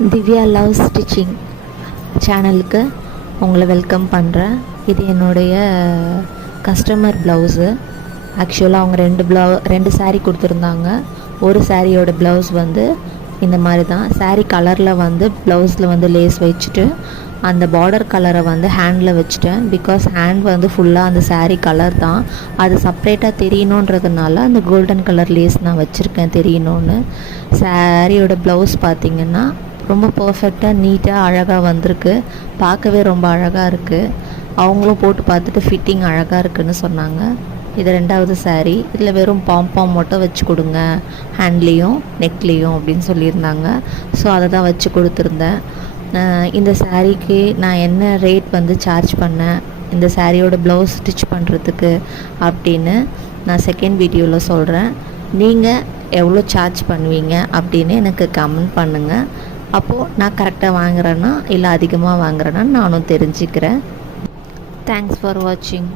Divya love stitching சேனலுக்கு உங்களை welcome பண்ணுறேன். இது என்னுடைய கஸ்டமர் ப்ளவுஸு. ஆக்சுவலாக அவங்க ரெண்டு சாரீ கொடுத்துருந்தாங்க. ஒரு சாரியோட ப்ளவுஸ் வந்து இந்த மாதிரி தான். சாரீ கலரில் வந்து ப்ளவுஸில் வந்து லேஸ் வச்சுட்டு அந்த பார்டர் கலரை வந்து ஹேண்டில் வச்சுட்டேன். பிகாஸ் ஹேண்ட் வந்து ஃபுல்லாக அந்த சாரீ கலர் தான், அது செப்ரேட்டாக தெரியணுன்றதுனால அந்த கோல்டன் கலர் லேஸ் நான் வச்சுருக்கேன் தெரியணும்னு. சாரியோட ப்ளவுஸ் பார்த்திங்கன்னா ரொம்ப பர்ஃபெக்டாக நீட்டாக அழகாக வந்திருக்கு. பார்க்கவே ரொம்ப அழகாக இருக்குது. அவங்களும் போட்டு பார்த்துட்டு ஃபிட்டிங் அழகாக இருக்குதுன்னு சொன்னாங்க. இது ரெண்டாவது சாரீ. இதில் வெறும் பாம் மட்டும் வச்சு கொடுங்க ஹேண்ட்லேயும் நெக்லேயும் அப்படின்னு சொல்லியிருந்தாங்க. ஸோ அதை தான் வச்சு கொடுத்துருந்தேன். இந்த சாரீக்கு நான் என்ன ரேட் வந்து சார்ஜ் பண்ணேன் இந்த சாரியோட ப்ளவுஸ் ஸ்டிச் பண்ணுறதுக்கு அப்படின்னு நான் செகண்ட் வீடியோவில் சொல்கிறேன். நீங்கள் எவ்வளோ சார்ஜ் பண்ணுவீங்க அப்படின்னு எனக்கு கமெண்ட் பண்ணுங்கள். அப்போது நான் கரெக்டாக வாங்குகிறேன்னா இல்லை அதிகமாக வாங்குகிறேன்னா நானும் தெரிஞ்சுக்கிறேன். தேங்க்ஸ் ஃபார் வாட்சிங்.